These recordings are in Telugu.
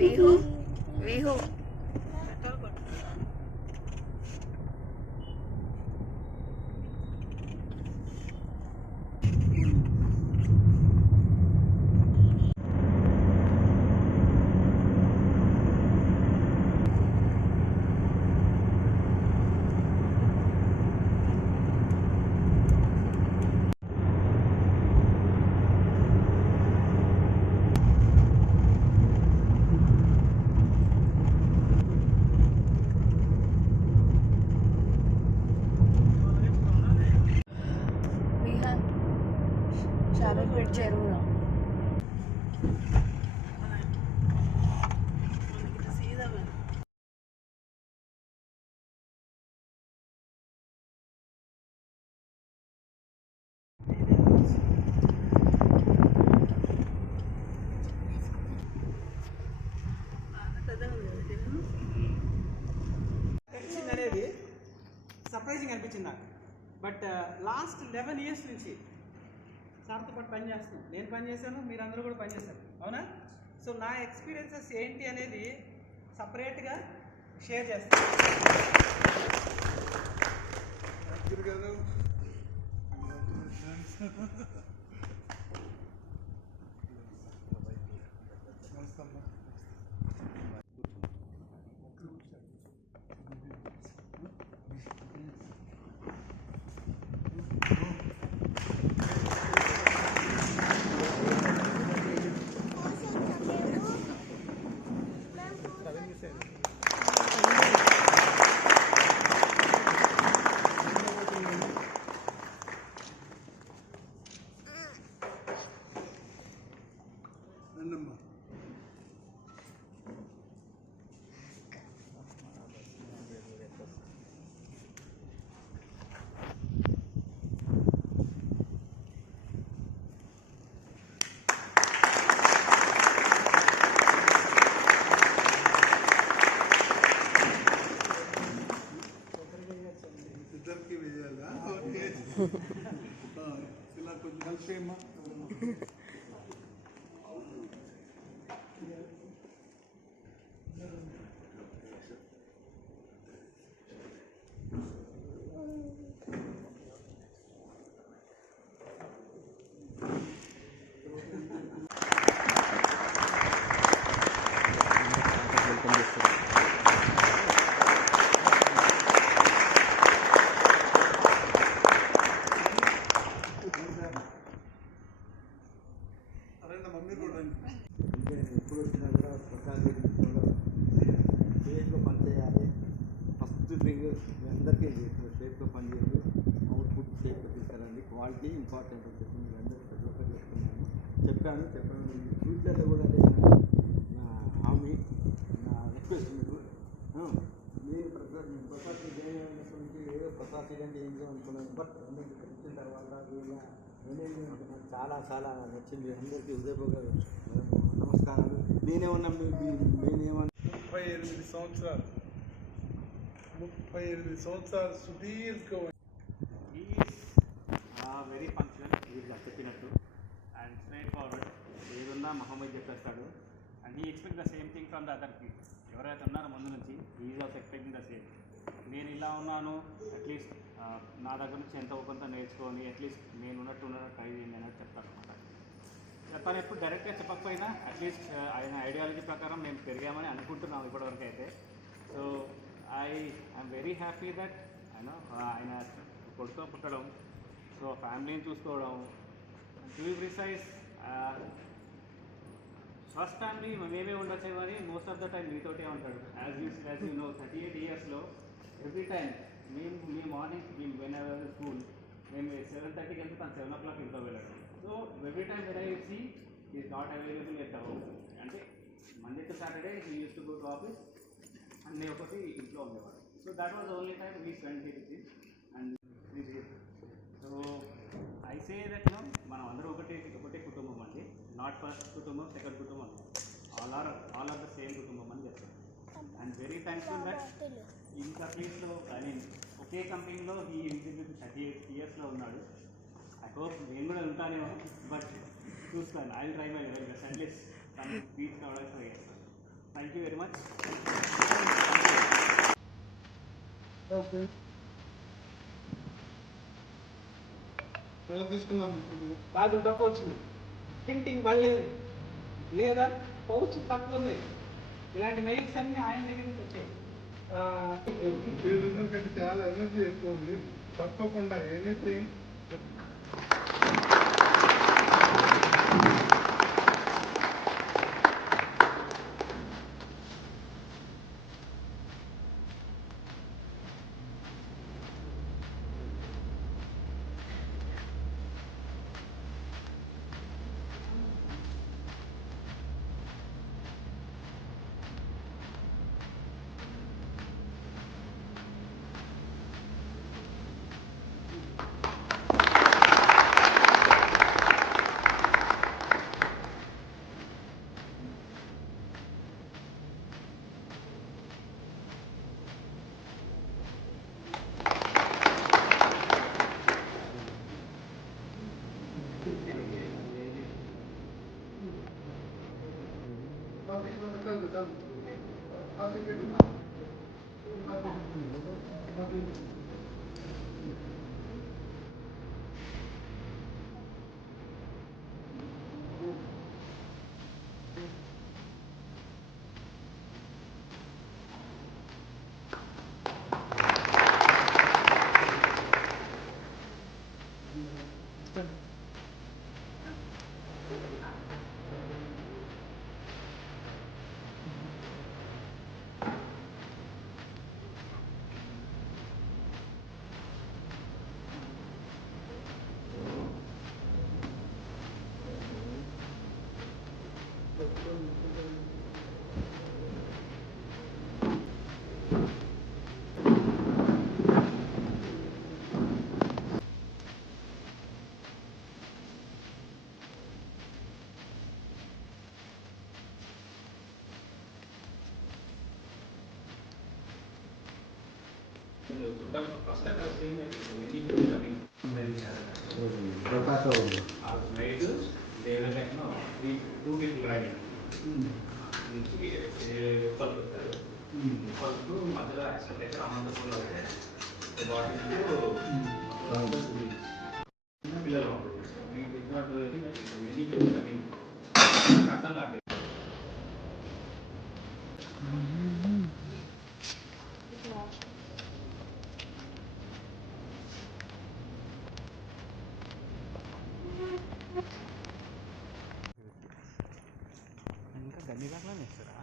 Vihu. Vihu. చాలపేట చెరువులో అనేది సర్ప్రైజింగ్ అనిపించింది నాకు. బట్ లాస్ట్ 11 years నుంచి సార్తో పాటు పని చేస్తున్నాం. నేను పని చేశాను, మీరందరూ కూడా పని చేశారు, అవునా? సో నా ఎక్స్పీరియన్సెస్ ఏంటి అనేది సపరేట్గా షేర్ చేస్తాను. ఇలా కొంచెం కలిసేమ్మా. ఎప్పుడు వచ్చినా కూడా ప్రకాశం స్టేజ్లో పనిచేయాలి. ఫస్ట్ థింగ్ మీ అందరికీ స్టేజ్లో పనిచేయాలి, అవుట్పుట్ స్టేజ్లో తీసుకురండి, క్వాలిటీ ఇంపార్టెంట్ అని చెప్పి మీరు అందరికీ ప్రతి ఒక్కరు చెప్పాను. ఫ్యూచర్లో కూడా అదే నా హామీ, నా రిక్వెస్ట్ మీకు. నేను ప్రసాద్ అయినటువంటి ఏదో ప్రసాద్ అంటే ఏంటో అనుకున్నాను, బట్ వచ్చిన తర్వాత నాకు చాలా చాలా నచ్చింది. అందరికీ హృదయపూర్వక నమస్కారాలు. నేనేమన్నా 38 సంవత్సరాలు సుదీర్ఘ వెరీ ఫంక్షనల్, వీళ్ళు చెప్పినట్టు అండ్ స్ట్రైట్ ఫార్వర్డ్. ఏదున్నా మహమ్మద్ చెప్పేస్తాడు. And he expect the same thing from the other people. ఎవరైతే ఉన్నారో ముందు నుంచి is also expecting the same. నేను ఇలా ఉన్నాను, అట్లీస్ట్ నా దగ్గర నుంచి ఎంతో కొంత నేర్చుకొని అట్లీస్ట్ నేను ఉన్నట్టు ట్రై చేయండి అనేది చెప్తాను అనమాట. తను ఎప్పుడు డైరెక్ట్గా చెప్పకపోయినా అట్లీస్ట్ ఆయన ఐడియాలజీ ప్రకారం మేము పెరిగామని అనుకుంటున్నాం ఇప్పటివరకు అయితే. So I'm very happy that ఆయన కొడుతో పుట్టడం, సో ఫ్యామిలీని చూసుకోవడం. To be precise, first family మేమే ఉండొచ్చే కానీ మోస్ట్ ఆఫ్ ద టైం మీతోటే ఉంటాడు. యాజ్ యూ నో 38 yearsలో every time me morning when our school మేము 7:30కి వెళ్తే తను 7 o'clock ఇంట్లో వెళ్ళాడు. So every time when I see is not available at home. అంటే Monday to Saturday he use to go to office and నేను ఒకటి ఇంట్లో ఉండేవాడు. So that was only time we spend with him and so I say that మనం అందరూ ఒకటే కుటుంబం అండి. నాట్ ఫస్ట్ కుటుంబం, సెకండ్ కుటుంబం, ఆల్ ఆర్ ద సేమ్ కుటుంబం అని చెప్తాను. అండ్ వెరీ థ్యాంక్ఫుల్ దట్ ఇంత ప్లేస్లో ఐ మీన్ ఒకే కంపెనీలో ఈ 38 yearsలో ఉన్నాడు. ఐ హోప్ నేను కూడా ఉంటానేమో, బట్ చూస్తాను. I will try my level best. At least తను బీచ్ కావడానికి ట్రై చేస్తాను. Thank you very much. Okay తీసుకున్నాం. బాగా తక్కువ వచ్చింది, టింగ్ మళ్ళీ లేదా పౌచ్ తక్కువ ఉంది. ఇలాంటి మెయిల్స్ అన్ని ఆయన దగ్గర నుంచి వచ్చాయి. కంటే చాలా ఎనర్జీ ఎక్కువ ఉంది. తప్పకుండా anything First time I was seeing it, many people coming very challenging. I was made to, they were like, no, two people riding. First మధ్యలో యాక్సిడెంట్ అయితే అనంతపూర్లో అయితే వాటి పిల్లలు అర్థం కాదు. ఇంకా గన్ని దాకా వేస్తారా?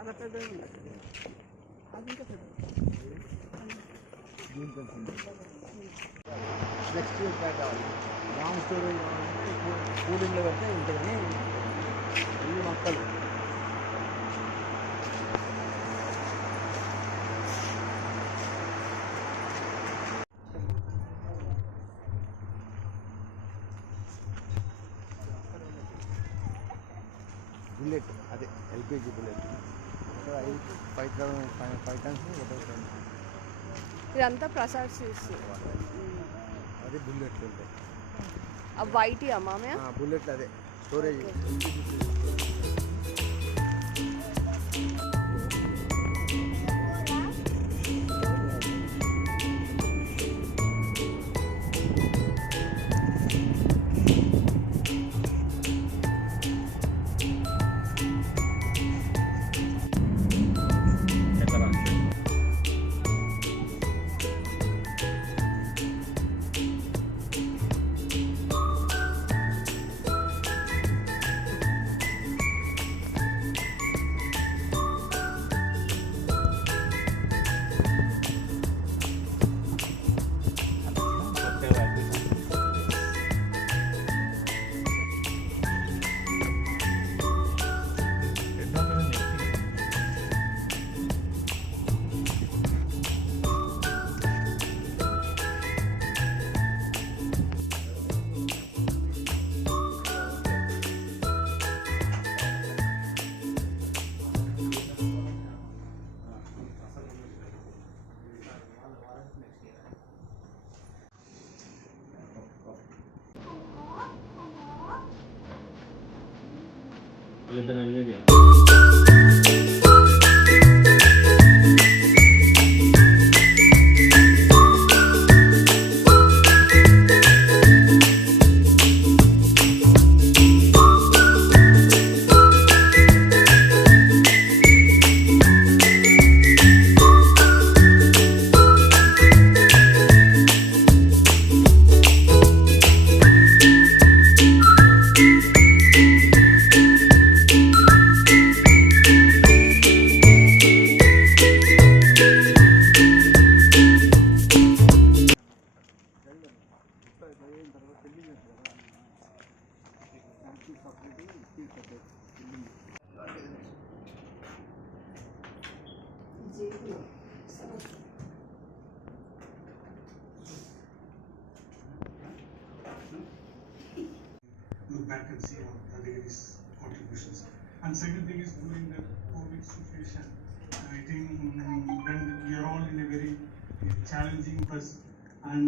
చాలా పెద్దగా ఉంది. అది ఇంకా పెద్ద. నెక్స్ట్ లాంగ్ స్టోరేజ్ కూలింగ్లో పెడితే ఉంటుంది. ఈ మొక్కలు బుల్లెట్ అదే ఎల్పిజి బుల్లెట్ 5 టన్స్ ఇదంతా ప్రసాద్ సీడ్స్. అది బుల్లెట్లు ఉంటాయి. వైట్ మామయ్య బుల్లెట్లు అదే storage. Look back and see what Nandagiri's contributions. And second thing is during the COVID situation, I think when we are all in a very challenging phase, and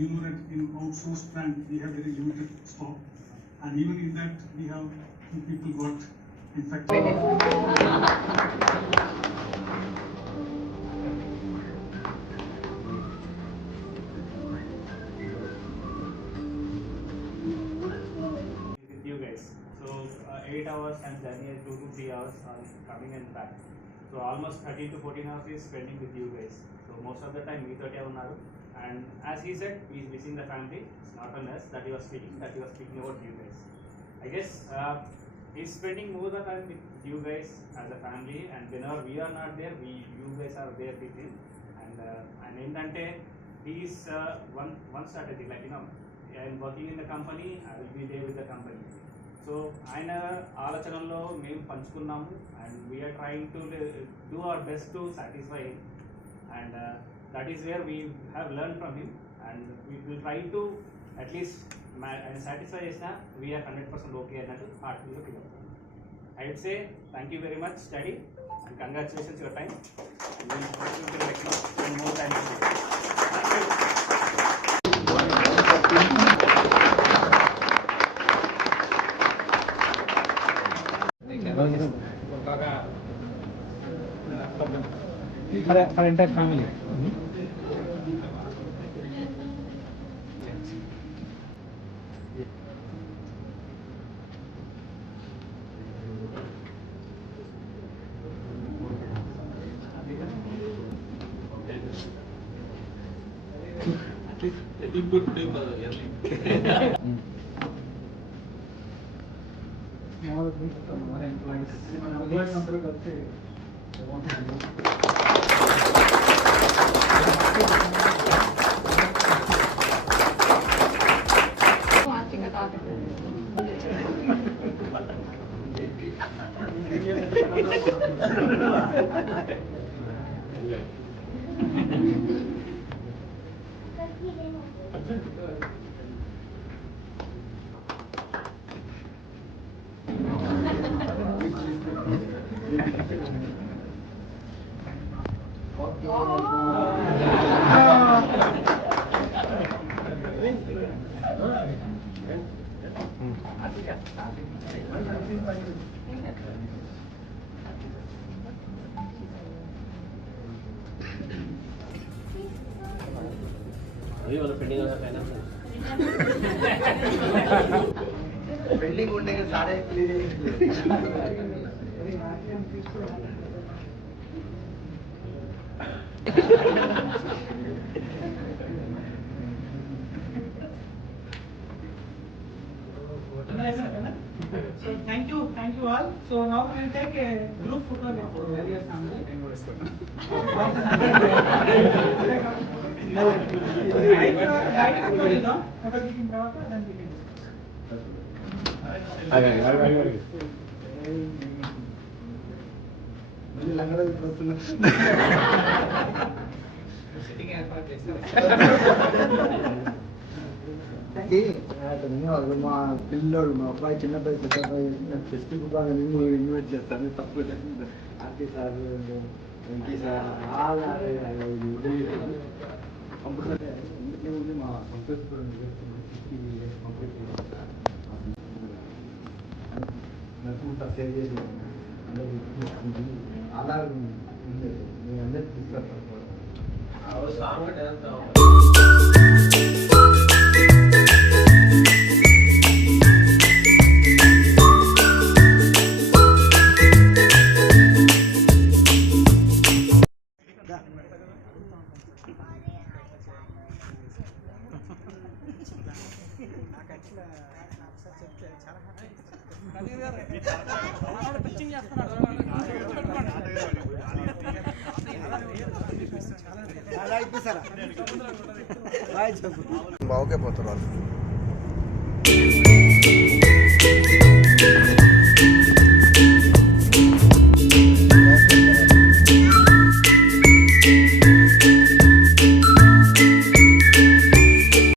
you know that in outsourced plant we have very limited stock, and even in that we have people got infected. With you guys. So 8 hours and journey 2 to 3 hours coming and back. So almost 13 to 14 hours is spending with you guys. So most of the time we 30 hours. And as he said, he is missing the family. It's not on us that he was speaking about you guys. I guess he's spending more the time with you guys as a family, and whenever we are not there, you guys are there with him. And ఏంటంటే he's one strategy, like I am working in the company, I will be there with the company. So ఆయన ఆలోచనల్లో మేము పంచుకున్నాము, and we are trying to do our best to satisfy him, and that is where we have learned from him, and we will try to at least satisfy చేసిన we are 100% okay అన్నట్టు హార్ట్ఫుల్గా ఫీల్ అవుతాం. I would say thank you very much, Daddy, and congratulations your time. We will spend more time with you. Thank you. For entire family. Pending ఉండే సారే clear So thank you all. So now we will take a group photo with various families. Photo taking తర్వాత then we can. Sitting ఏర్పాటు చేశారు. మా పిల్లోడు మా అబ్బాయి చిన్న అబ్బాయి పెద్ద అబ్బాయి ఫెస్టివల్ బాగా ఇన్వైట్ చేస్తాను తప్పు RT sir Venky sir compulsory మా సంతోషపురం సేవ్ చేసి ఆధార్ మేము అందరికి తీసుకొస్తాం బాగా పోతారు వాళ్ళు